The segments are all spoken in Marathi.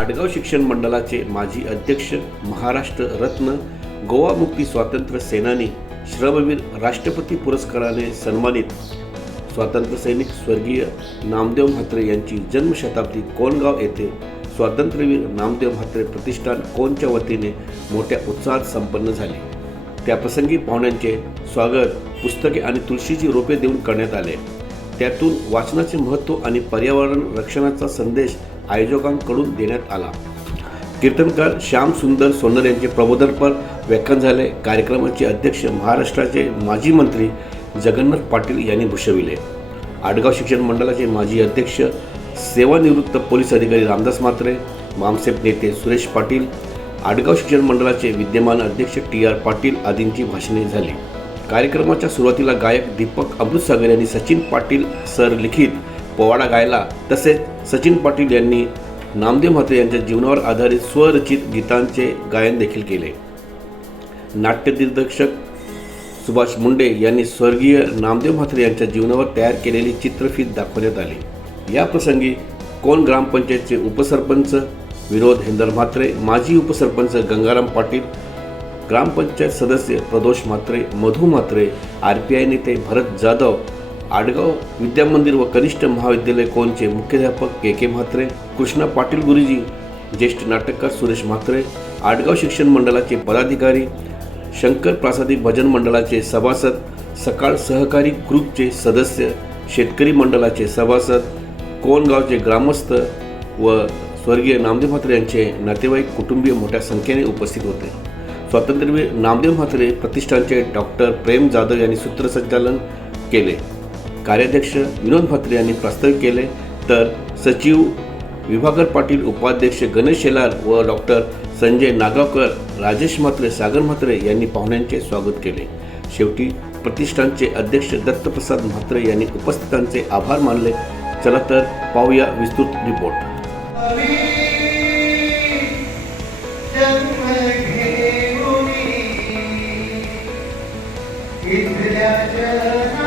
आडगाव शिक्षण मंडळाचे माजी अध्यक्ष महाराष्ट्र रत्न गोवा मुक्ती स्वातंत्र्य सेनानी श्रमवीर राष्ट्रपती पुरस्काराने सन्मानित. स्वातंत्र्य सैनिक स्वर्गीय नामदेव म्हात्रे यांची जन्मशताब्दी कोणगाव येथे. स्वातंत्र्यवीर नामदेव म्हात्रे प्रतिष्ठान कोणच्या वतीने मोठ्या उत्साहात संपन्न झाले. त्याप्रसंगी पाहुण्यांचे स्वागत पुस्तके आणि तुळशीची रोपे देऊन करण्यात आले. त्यातून वाचनाचे महत्त्व आणि पर्यावरण रक्षणाचा संदेश आयोजकांकडून देण्यात आला. कीर्तनकार श्याम सुंदर सोनर यांचे प्रबोधनपर व्याख्यान झाले. कार्यक्रमाचे अध्यक्ष महाराष्ट्राचे माजी मंत्री जगन्नाथ पाटील यांनी भूषविले. आडगाव शिक्षण मंडळाचे माजी अध्यक्ष सेवानिवृत्त पोलीस अधिकारी रामदास म्हात्रे मामसेप नेते सुरेश पाटील आडगाव शिक्षण मंडळाचे विद्यमान अध्यक्ष टी आर पाटील आदींची भाषणे झाली. कार्यक्रमाच्या सुरुवातीला गायक दीपक अमृतसागर यांनी सचिन पाटील सर लिखित पोवाडा गायला तसेच सचिन पाटील यांनी नामदेव म्हात्रे यांच्या जीवनावर आधारित स्वरचित गीतांचे गायन देखील केले. नाट्य दिग्दर्शक सुभाष मुंडे यांनी स्वर्गीय नामदेव म्हात्रे यांच्या जीवनावर तयार केलेली चित्रफीत दाखवण्यात आली. या प्रसंगी कोण ग्रामपंचायतचे उपसरपंच विनोद हेंदर म्हात्रे माजी उपसरपंच गंगाराम पाटील ग्रामपंचायत सदस्य Pradosh Mhatre Madhu Mhatre R P I नेते भरत जाधव आडगाव विद्यामंदिर व कनिष्ठ महाविद्यालय कोणचे मुख्याध्यापक के के म्हात्रे कृष्णा पाटील गुरुजी ज्येष्ठ नाटककार सुरेश म्हात्रे आडगाव शिक्षण मंडळाचे पदाधिकारी शंकर प्रासादिक भजन मंडळाचे सभासद सकाळ सहकारी ग्रुपचे सदस्य शेतकरी मंडळाचे सभासद कोणगावचे ग्रामस्थ व स्वर्गीय नामदेव म्हात्रे यांचे नातेवाईक कुटुंबीय मोठ्या संख्येने उपस्थित होते. स्वातंत्र्यवीर नामदेव म्हात्रे प्रतिष्ठानचे डॉक्टर प्रेम जाधव यांनी सूत्रसंचालन केले. कार्याध्यक्ष विनोद म्हात्रे यांनी प्रास्ताविक केले तर सचिव विभाकर पाटील उपाध्यक्ष गणेश शेलार व डॉक्टर संजय नागावकर राजेश म्हात्रे सागर म्हात्रे यांनी पाहुण्यांचे स्वागत केले. शेवटी प्रतिष्ठानचे अध्यक्ष दत्तप्रसाद म्हात्रे यांनी उपस्थितांचे आभार मानले. चला तर पाहूया विस्तृत रिपोर्ट. जन्म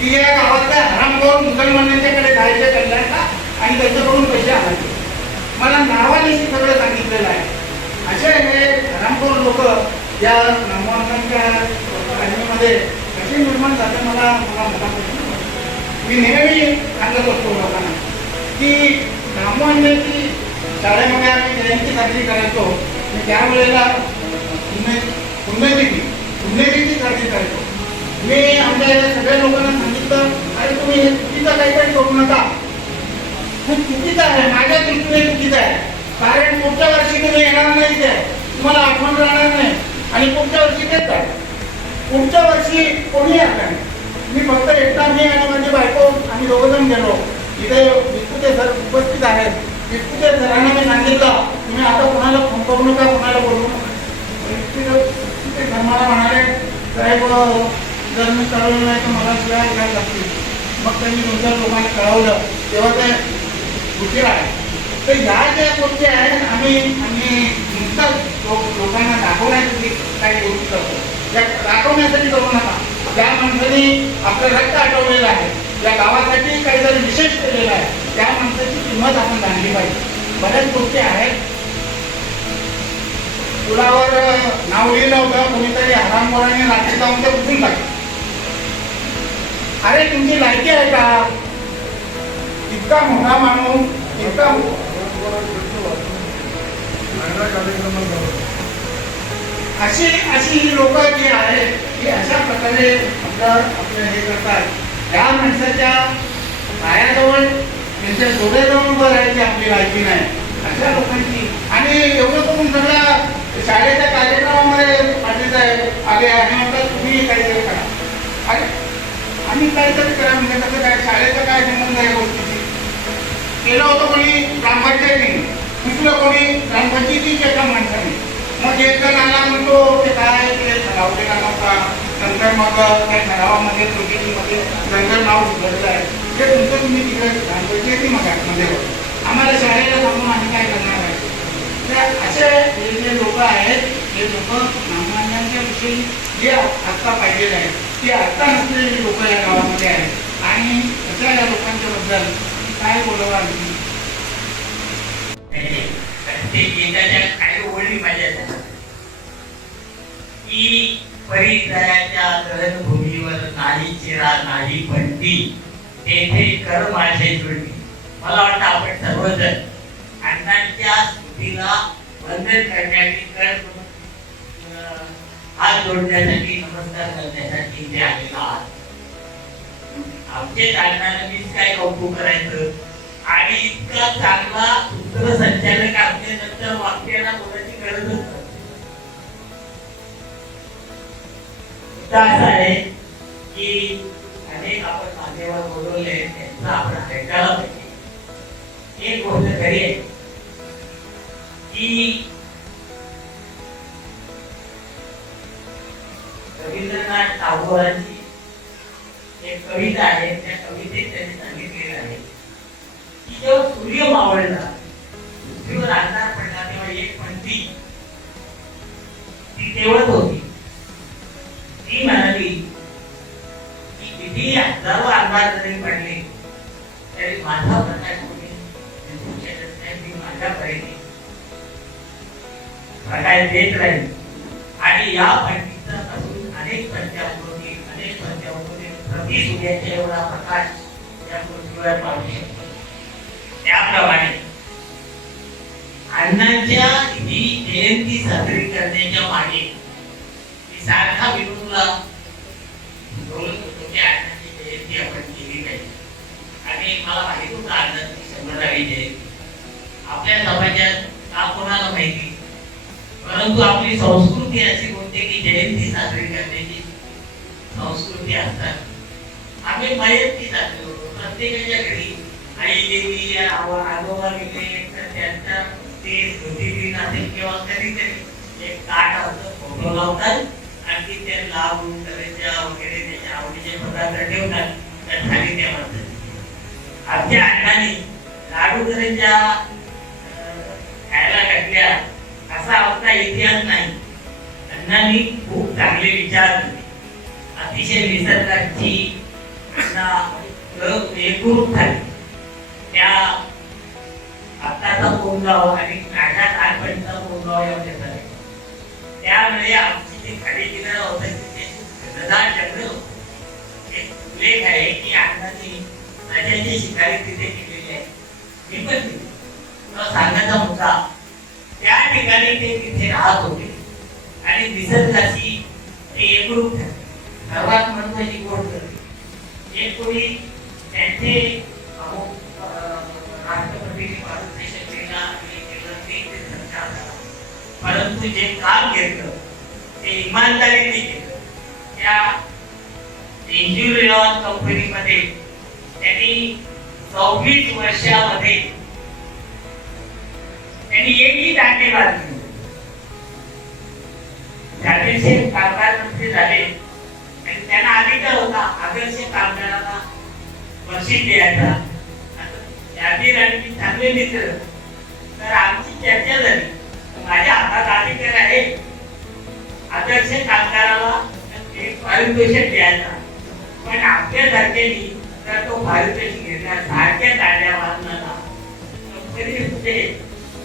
की या गावातल्या हरामखोर मुसलमानांच्याकडे जायचं कल्याणला आणि त्यांच्याकडून मला नावाने सगळं सांगितलेलं आहे. असे हे हरामखोर लोक या नामांकांच्या मध्ये कसे निर्माण झाले मला मला मोठा प्रश्न मी नेहमी सांगत असतो लोकांना की ब्राह्मणांची शाळेमध्ये आम्ही जयंती साजरी करायचो आणि त्यावेळेला पुण्यतिथी पुण्यतिथी साजरी करायचो. मी आमच्या सगळ्या लोकांना सांगितलं अरे तुम्ही हे चुकीचं काही काही करू नका. खूप चुकीचं आहे? माझ्या दृष्टीने चुकीचं आहे? कारण पुढच्या वर्षी तुम्ही येणार नाही ते तुम्हाला आठवण राहणार नाही. आणि पुढच्या वर्षी तेच आहे. पुढच्या वर्षी कोणी येणार नाही? मी फक्त एकटा मी आणि माझी बायको आम्ही दोघं जण गेलो. इथे विस्कुटे सर उपस्थित आहेत. विस्कुटे सरांना मी सांगितलं तुम्ही आता कोणाला फोन करू नका कोणाला बोलू नका. सर मला म्हणाले साहेब जर मी कळवलं नाही तर मला शिवाय काय लागतील? मग त्यांनी तुमच्या लोकांना कळवलं. तेव्हा ते कुठे आहे? तर या ज्या गोष्टी आहेत आम्ही आम्ही नुसतं लोक- लोकांना दाखवण्यासाठी काही गोष्टी करतो. त्या दाखवण्यासाठी करू नका. ज्या माणसाने आपलं रक्त आठवलेलं आहे या गावासाठी काहीतरी विशेष केलेलं आहे त्या माणसाची किंमत आपण जाणली पाहिजे. बऱ्याच गोष्टी आहेत. पुलावर नाव लिहिलं होतं कोणीतरी हरामखोराने रात्री जाऊन ते उठून टाकलं अरे तुमची लायकी आहे का? इतका मोठा माणूस इतका अशी अशी ही लोक जी आहेत की अशा प्रकारे आपलं आपलं हे करतात. या माणसाच्या पायाजवळ त्यांच्या डोळ्याजवळ उभं राहायची आपली लायकी नाही. अशा लोकांची. आणि एवढं करून सगळ्या शाळेच्या कार्यक्रमामध्ये पाटील साहेब आले आणि म्हणतात तुम्ही काहीतरी करा. अरे आम्ही काहीतरी करा. म्हणजे कसं काय? शाळेचा काय संबंध आहे या केलं होतं कोणी? ग्रामपंचायतीने. दुसरं कोणी? ग्रामपंचायतीच्या एका माणसाने. मग एक जण आला म्हणतो ते काय? ते ठरावलेला नव्हता. नंतर मग त्या ठरावामध्ये प्रोजेक्टमध्ये नंतर नाव सुधारलं आहे. ते तुमचं तुम्ही तिकडे ग्रामपंचायती मग मध्ये आम्हाला शाळेला सांगून आम्ही काय करणार आहे? तर असे हे जे लोक आहेत हे लोक सामान्यांच्या विषयी जे आत्ता पाहिजे तेथे कर माझे मला वाटतं आपण सर्वजण अण्णांच्या स्मृतीला वंदन करण्यासाठी कर हात जोडण्यासाठी नमस्कार करण्यासाठी इथे आलेला आहात. आमचे अण्णांना मीच काय कौतुक करायचं? आणि इतका चांगला सूत्रसंचालक असल्यानंतर वाक्याला बोलायची गरजच नाही. असं आहे की अनेक आपण माध्यमात बोलवले त्यांचं आपण ऐकायला पाहिजे एक गोष्ट खरी आहे. की रवींद्रनाथ टागोरांची एक कविता आहे त्या कवितेत त्यांनी सांगितलेलं आहे. की जेव्हा सूर्य मावळला पृथ्वीवर अंधार पडला तेव्हा एक पंथी ती तेवढच होती. ती म्हणाली की किती हजारो अंधार जरी पडले माझा प्रकाश प्रकाश देत राहील आणि या पंडितापासून पासून अनेक पंचावृत्ती अनेक पंचावृत्ती प्रति सूर्याच्या एवढा प्रकाश या पृथ्वीवर पाहू शकतो त्याप्रमाणे अण्णांच्या ही जयंती साजरी करण्याच्या मागे मी सारखा विनोदला बोलत होतो की अण्णांची जयंती आपण केली पाहिजे आणि मला माहीत होतं अण्णांची शंभरावी आपल्या समाजात का कोणाला माहिती? परंतु आपली संस्कृती अशी होते की जयंती साजरी करण्याची संस्कृती असतात. आम्ही मयंती साजरी होतो प्रत्येकाच्या घरी आई देवी आजोबा गेले तर त्यांचा ते स्मृतिदिन असेल किंवा कधीतरी एक ताट असं फोटो लावतात आणि ते लाभ करायच्या वगैरे त्याच्या आवडीचे पदार्थ ठेवतात. त्या खाली त्या म्हणतात. आमच्या अण्णांनी लाडू खायला घातल्या असा आपला इतिहास नाही. अण्णांनी खूप चांगले विचार केले. अतिशय निसर्गाची त्यांना एकरूप झाली. त्या आत्ताचा कोंगाव आणि माझ्या लहानपणीचा कोंगाव यामध्ये झाले त्यामुळे आमची जी खाली किनारा होता. तिथे एक उल्लेख आहे की अण्णांनी राजाची शिकारी तिथे केलेली आहे मी पण तिथे. सांगायचा मुद्दा त्या ठिकाणी ते तिथे राहत होते. आणि निसर्गाशी ते एकरूप सर्वात महत्वाची गोष्ट एक कोणी त्यांचे अमुक, भारत देशाला हे परंतु जे काम घेतलं ते इमानदारीने केलं. त्या इंजिनिअर कंपनीमध्ये त्यांनी सव्वीस वर्षामध्ये त्यांनी एकही दांडे बांधली त्यादिवशी कामगार मंत्री झाले. आणि त्यांना अधिकार होता. आदर्श कामगारांना बक्षीस द्यायचा आता यादीर आणि मी चांगले मित्र. तर आमची चर्चा झाली. माझ्या हातात अधिकार आहे. आदर्श कामगाराला एक पारितोषिक द्यायचा पण आपल्यासारख्यांनी तर तो पारितोषिक घेण्यासारख्या सारख्या दांड्या बांधणारा कंपनीमध्ये म्हणजे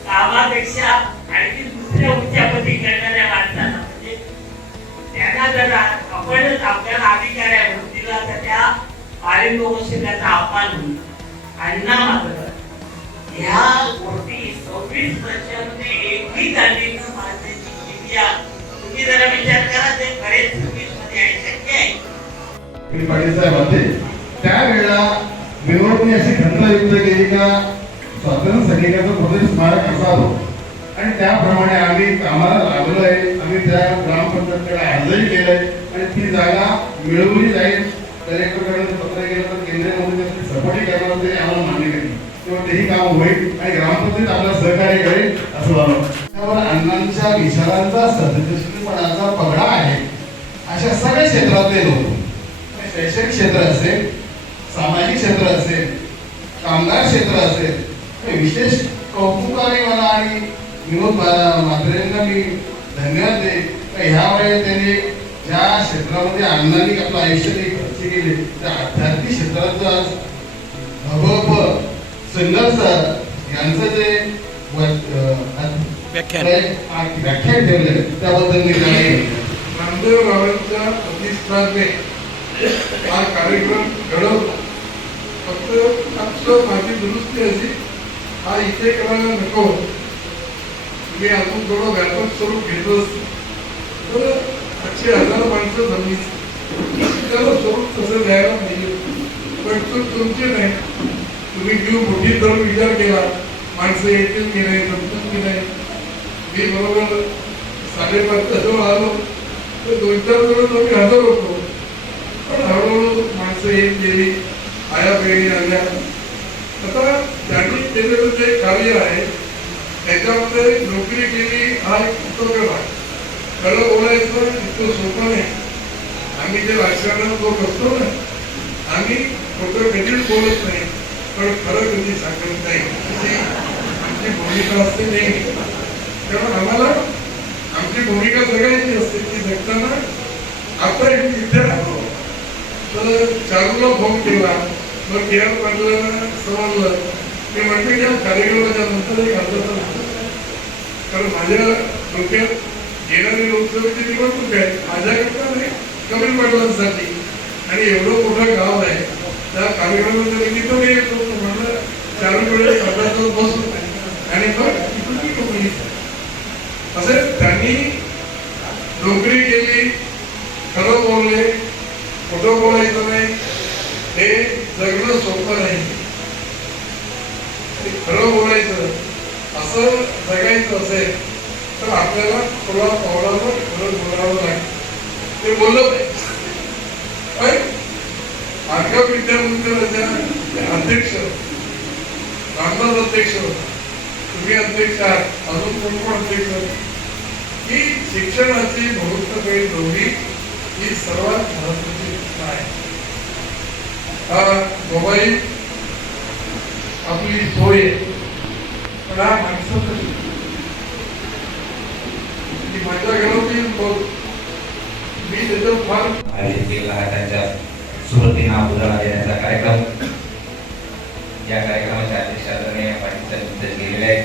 कामापेक्षा आणखी दुसऱ्या उच्चापती करणाऱ्या माणसांना म्हणजे त्यांना जर आपणच आपल्याला अधिकार आहे म्हणून दिला तर त्या पारितोषिकाचा अपमान होईल. अण्णा मात्र ह्या गोष्टी सव्वीस वर्षामध्ये एकही दांडी न मारण्याची किमया तुम्ही जरा विचार करा ते बरेच सव्वीसमध्ये आहे शक्य आहे. त्यावेळेला विनोदने अशी खंत व्यक्त केली का? स्वातंत्र्य सैनिकाचं प्रदेश स्मारक असावं. आणि त्याप्रमाणे आम्ही कामाला लागलोय आम्ही त्या ग्रामपंचायतकडे अर्जही केलंय. आणि ती जागा मिळवली जाईल. कलेक्टरकडे पत्र केलं तर केंद्रीय मंत्री सपोर्टही करणार ते आम्हाला मान्य केली किंवा तेही काम होईल आणि ग्रामपंचायत आपल्याला सहकार्य करेल असं मला त्यावर अण्णांच्या विचारांचा सदस्यपणाचा पगडा आहे. अशा सगळ्या क्षेत्रातले लोक शैक्षणिक क्षेत्र असेल सामाजिक क्षेत्र असेल कामगार क्षेत्र असेल हे विशेष कौतुकाने मला आणि विनोद मा- म्हात्रेंना मी धन्यवाद दे ह्या वेळेस त्यांनी ज्या क्षेत्रामध्ये अण्णांनी आपलं आयुष्य ते खर्च केले त्या आध्यात्मिक क्षेत्राचं सुंदर सर यांचं जे व्याख्यान. ठेवले त्याबद्दल मी काही नामदेव रावांच्या प्रतिष्ठाने हा कार्यक्रम घडवला फक्त फक्त माझी दुरुस्ती अशी हा इथे करायला नको मी अजून थोडं व्यापक स्वरूप घेतलं असतं. तर आठशे हजार माणसं जमीन त्याला स्वरूप तसं द्यायला पाहिजे पण तो तुमचे नाही तुम्ही जीव मोठी धरून विचार केला माणसं येतील की नाही जमतील की नाही मी बरोबर साडेपाच जवळ आलो तर दोन चार जण तुम्ही हजर होतो पण हळूहळू माणसं येत गेली आया बहिणी आल्या. आता त्यांनी केलेलं जे कार्य आहे त्याच्यामध्ये नोकरी केली हा एक उपक्रम आहे. खरं बोलायचं इतकं सोपं नाही. आम्ही जे राजकारणात लोक असतो ना आम्ही खोटं कधीच बोलत नाही पण खरं कधी सांगत नाही. अशी आमची भूमिका असते नेहमी. तेव्हा आम्हाला आमची भूमिका सगळ्यांची असते ती जगताना आता एक इथे राहतो. तर चारूला फोन केला. मग केअर पाटलांना समजलं. मी म्हटलं की कार्यक्रमाच्या नंतर एक अर्धा कारण माझ्या डोक्यात येणारी लोकसभेची निवडणूक आहे माझ्याकरता नाही कपिल पाटलांसाठी. आणि एवढं मोठं गाव आहे त्या कार्यक्रमाच्या निमित्त मी येतो म्हणलं चार वेळेस अर्धा तास बसलो आणि मग इथून मी नोकरी असे त्यांनी नोकरी केली खरं बोलले खोटं बोलायचं नाही. हे जगणं सोपं नाही. ते खरं बोलायचं असं जगायचं असेल तर आपल्याला थोडा पावलावर खरं बोलावं लागेल. ते बोलत नाही पण मार्ग विद्या अध्यक्ष रामदास अध्यक्ष तुम्ही अध्यक्ष आहात अजून कोण कोण अध्यक्ष? ही शिक्षणाची मुहूर्त वेळ दोन्ही ही सर्वात महत्वाची गोष्ट आहे. हा मोबाईल आपली सोय आहे. पण हा माणसाचा की माझ्या घरातील बोल मी त्याच्यात फार हा त्यांच्या स्मृतींना उजाळा देण्याचा कार्यक्रम. या कार्यक्रमाच्या अध्यक्ष आदरणीय पाटील गेलेले आहेत